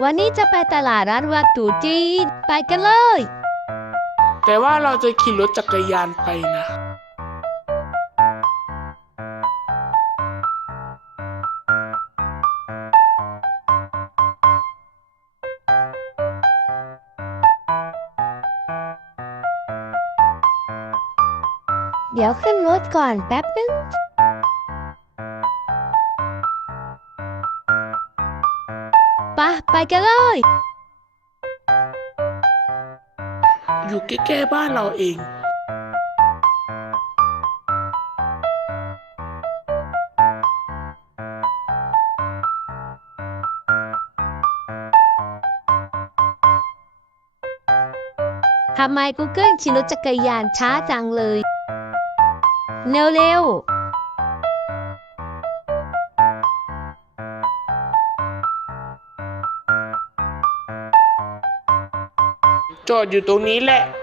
วันนี้จะไปตลาดร้านวัตถุจีนไปกันเลย แต่ว่าเราจะขี่รถจักรยานไปนะ เดี๋ยวขึ้นรถก่อนแป๊บนึง ไปะไปกันเลย อยู่ใกล้ๆบ้านเราเอง ทำไม Google ขี่รถจักรยานช้าจังเลย เร็วจ ดอยู่ตรงนี้แหละๆ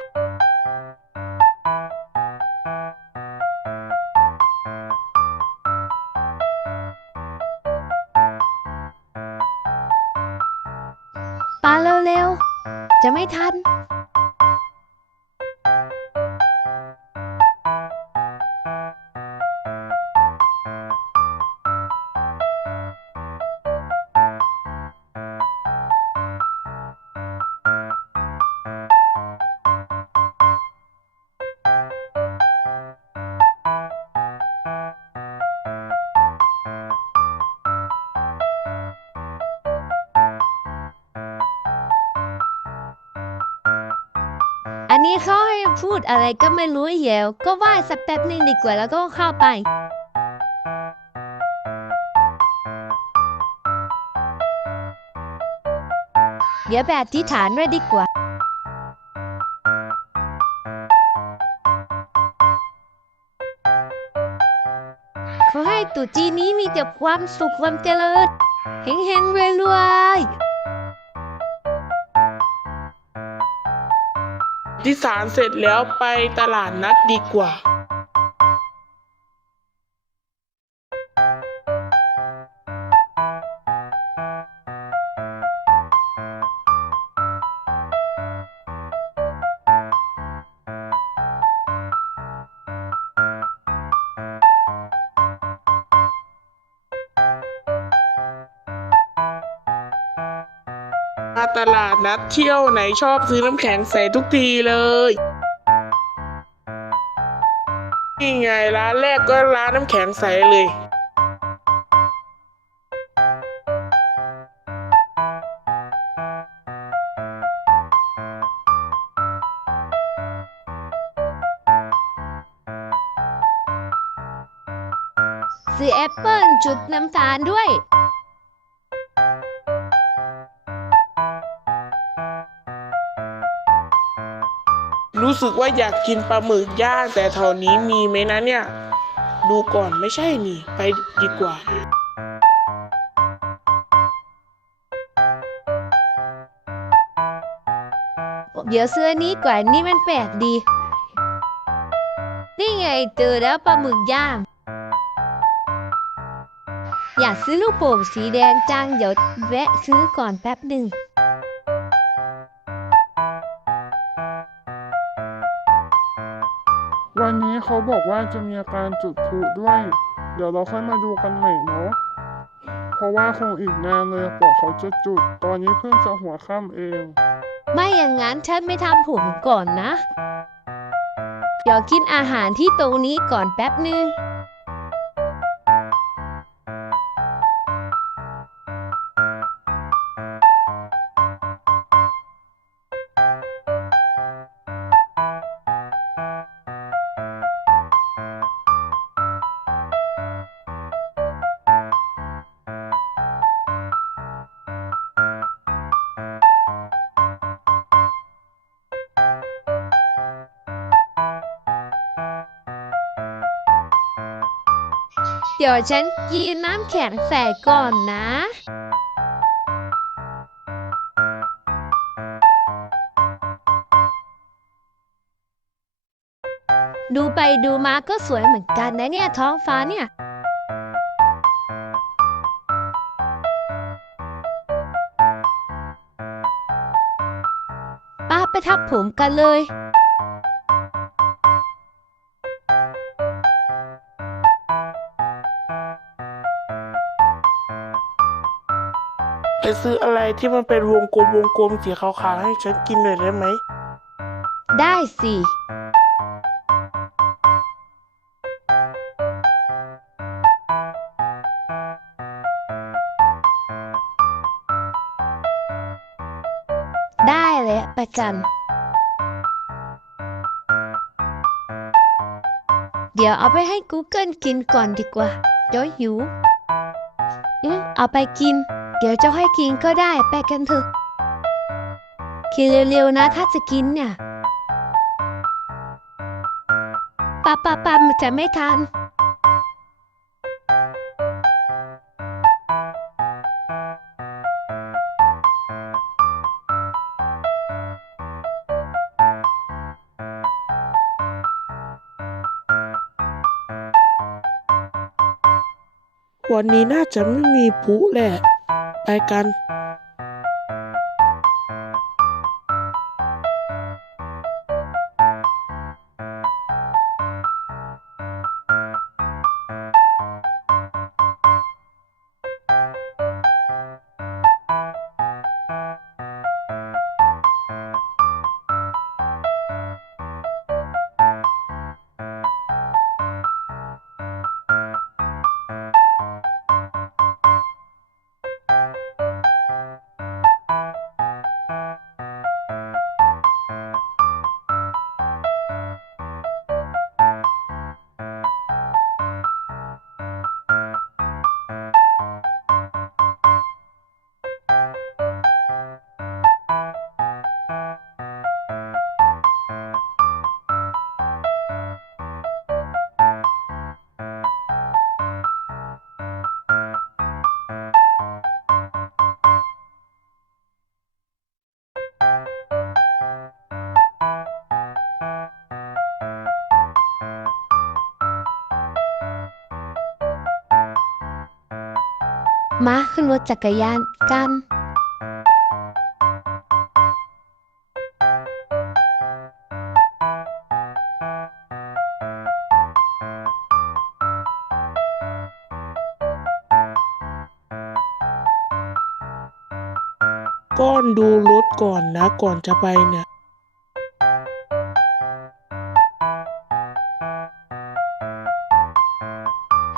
ปาเร็วๆ จะไม่ทัน นี้เขาให้พูดอะไรก็ไม่รู้เหี่ยวก็ไหว้สักแป๊บนึงดีกว่าแล้วก็เข้าไปเดี๋ยวแบบที่ฐานไว้ดีกว่า ขอให้ตุจีนนี้มีแต่ความสุขความเจริญ เฮงๆรวยๆ ที่ศาลเสร็จแล้วไปตลาดนัดดีกว่า ตลาดนัดเที่ยวไหนชอบซื้อน้ำแข็งใส่ทุกทีเลยนี่ไงร้านแรกก็ร้านน้ำแข็งใสเลย ซื้อแอปเปิลจุบน้ำตาลด้วย สึกว่าอยากกินปลาหมึกย่างแต่แถวนี้มีไหมนะเนี่ย ดูก่อนไม่ใช่นี่ ไปดีกว่าเดี๋ยวซื้อนนี้ก่อนนี่มันแปลกดี นี่ไงเจอแล้วปลาหมึกย่าง อยากซื้อลูกโป่งสีแดงจังเดี๋ยวแวะซื้อก่อนแป๊บหนึ่ง บอกว่าจะมีอาการจุดพลุด้วย เดี๋ยวเราค่อยมาดูกันใหม่เนาะ เพราะว่าคงอีกนานเลยกว่าเขาจะจุด ตอนนี้เพิ่งจะหัวค่ำเอง ไม่อย่างนั้นฉันไม่ทำผมก่อนนะ เดี๋ยวกินอาหารที่ตรงนี้ก่อนแป๊บหนึ่ง เดี๋ยวฉันกินน้ำแข็งแสก่อนนะ ดูไปดูมาก็สวยเหมือนกันนะเนี่ยท้องฟ้าเนี่ยป้าไปทับผมกันเลย ซื้ออะไรที่มันเป็นวงกลมวงกลมสีขาวๆให้ฉันกินหน่อยได้ไหม ได้สิ ได้เลยประจัน เดี๋ยวเอาไปให้ Google กินก่อนดีกว่า เดี๋ยวหิวอืมเอาไปกิน เดี๋ยวจะให้กินก็ได้ไปกันเถอะกินเร็วๆนะถ้าจะกินเนี่ยปะปะปะมันจะไม่ทันวันนี้น่าจะไม่มีพลุแหละ ไปกัน มาขึ้นรถจักรยานกันก้อนดูรถก่อนนะก่อนจะไปเนี่ย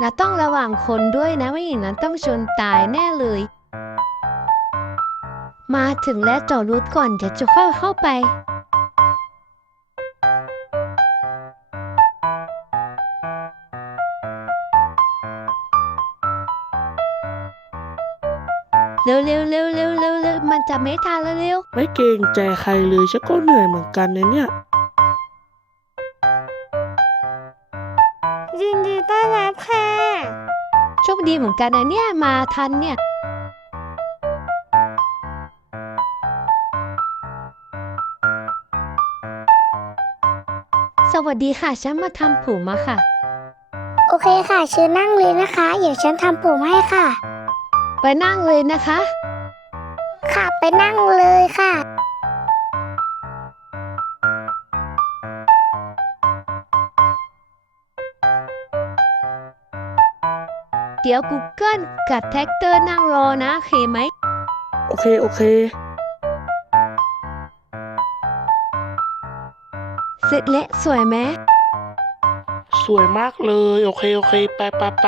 และต้องระวังคนด้วยนะไม่อย่างนั้นต้องชนตายแน่เลย มาถึงแล้วจอดรถก่อนเดี๋ยวจะเข้าเข้าไปเร็วเร็วเร็วเร็วเร็วเร็วมันจะไม่ทันแล้วเร็วไม่เกรงใจใครเลยฉันก็เหนื่อยเหมือนกันนะเนี่ย ดีเหมือนกันนะเนี่ยมาทันเนี่ยสวัสดีค่ะ ฉันมาทำผมมาค่ะ โอเคค่ะ เชิญนั่งเลยนะคะ เดี๋ยวฉันทำผมให้ค่ะ ไปนั่งเลยนะคะ ค่ะ ไปนั่งเลยค่ะ เดี๋ยว Google กับแท็กเตอร์นั่งรอนะโอเคไหม โอเค โอเค เสร็จแล้วสวยไหม สวยมากเลย โอเค โอเค ไปไปไป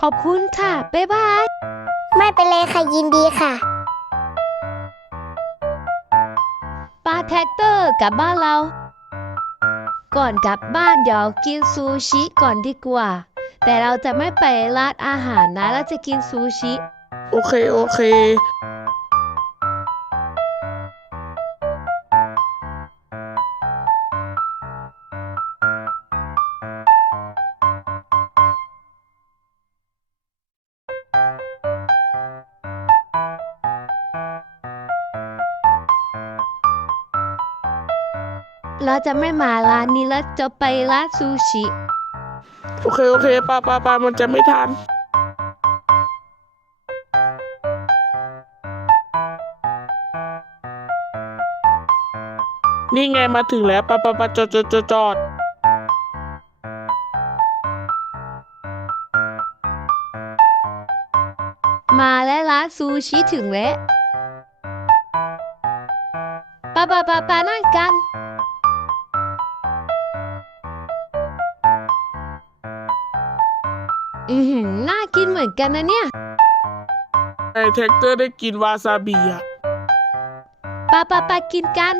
ขอบคุณค่ะ บ๊ายบาย ไม่เป็นไรค่ะยินดีค่ะป้าแท็กเตอร์กลับบ้านเรา ก่อนกลับบ้านเดี๋ยวกินซูชิก่อนดีกว่า แต่เราจะไม่ไปร้านอาหารนะ เราจะกินซูชิ โอเค โอเค เราจะไม่มาร้านนี้แล้วจะไปร้านซูชิโอ เคโอเคปไปไปมันจะไม่ทันนี่ไงมาถึงแล้วปะปะปะจอดจอดจอดจอดมาแล้วร้านซูชิถึงแล้วปะปะปะปะนั่งกัน อือหือน่ากินเหมือนกันนะเนี่ย ไอแท็กเตอร์ได้กินวาซาบิอะปะปะปะกินกัน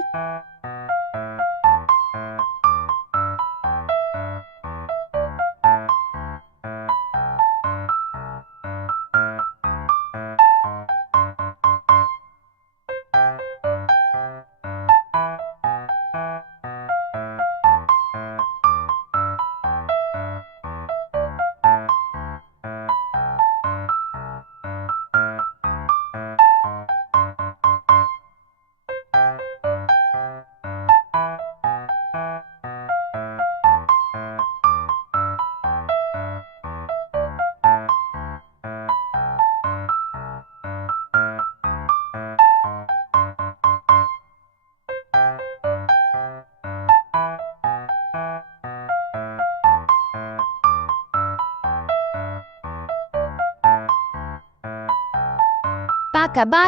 ปากลับบ้า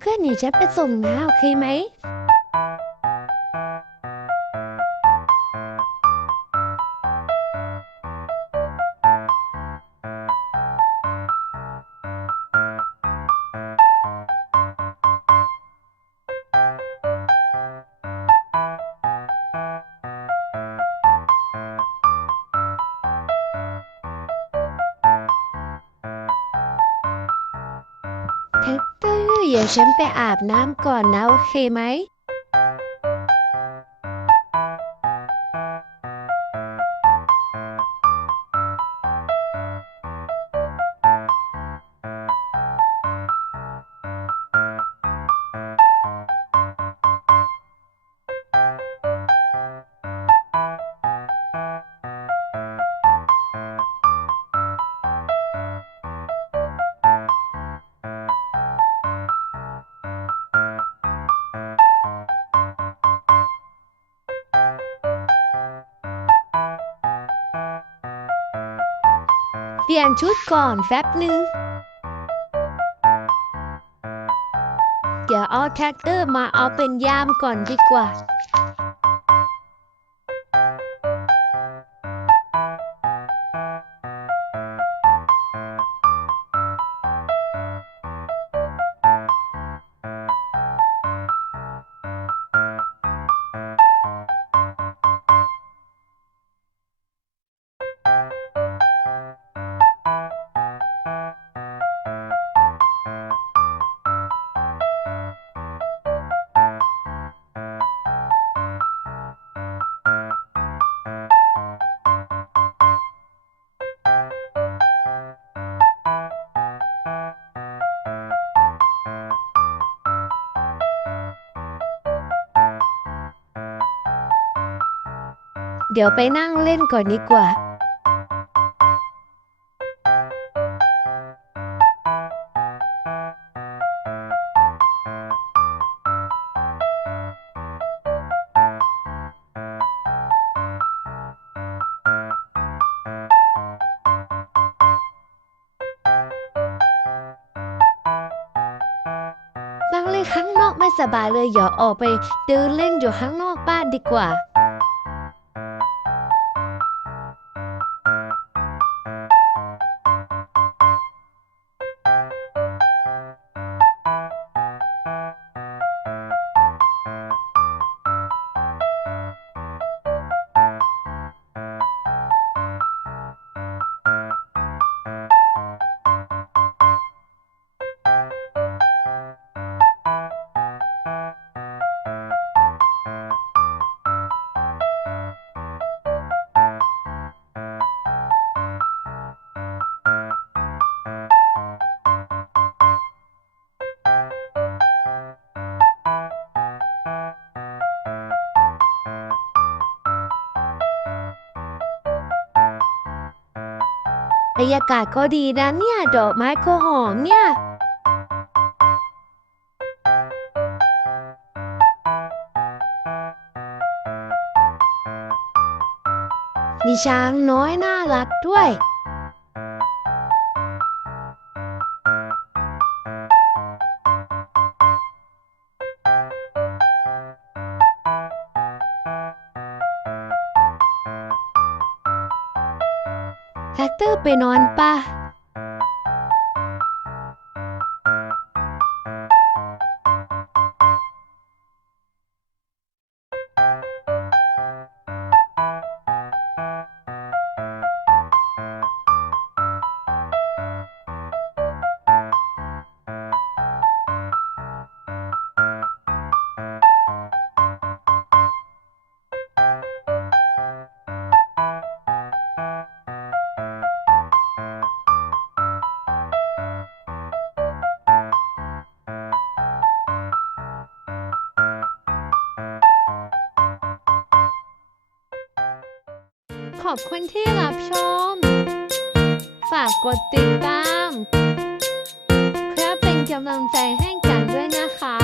เพื่อนหนีฉันไปส่งนะโอเคไหม ดี๋ยวฉันไปอาบน้ำก่อนนะ โอเคไหม เปลี่ยนชุดก่อนแป๊บหนึ่งเดี๋ยวเอาแท็กเตอร์มาเอาเป็นยามก่อนดีกว่า เดี๋ยวไปนั่งเล่นก่อนดีกว่า นั่งเล่นข้างนอกไม่สบายเลยอย่าออกไปเดินเล่นอยู่ข้างนอกบ้านดีกว่า บรรยากาศก็ดีนะเนี่ย ดอกไม้ก็หอมเนี่ยมีช้างน้อยน่ารักด้วย แท็ก ขอบคุณที่รับชม ฝากกดติดตาม เพื่อเป็นกำลังใจให้กันด้วยนะคะ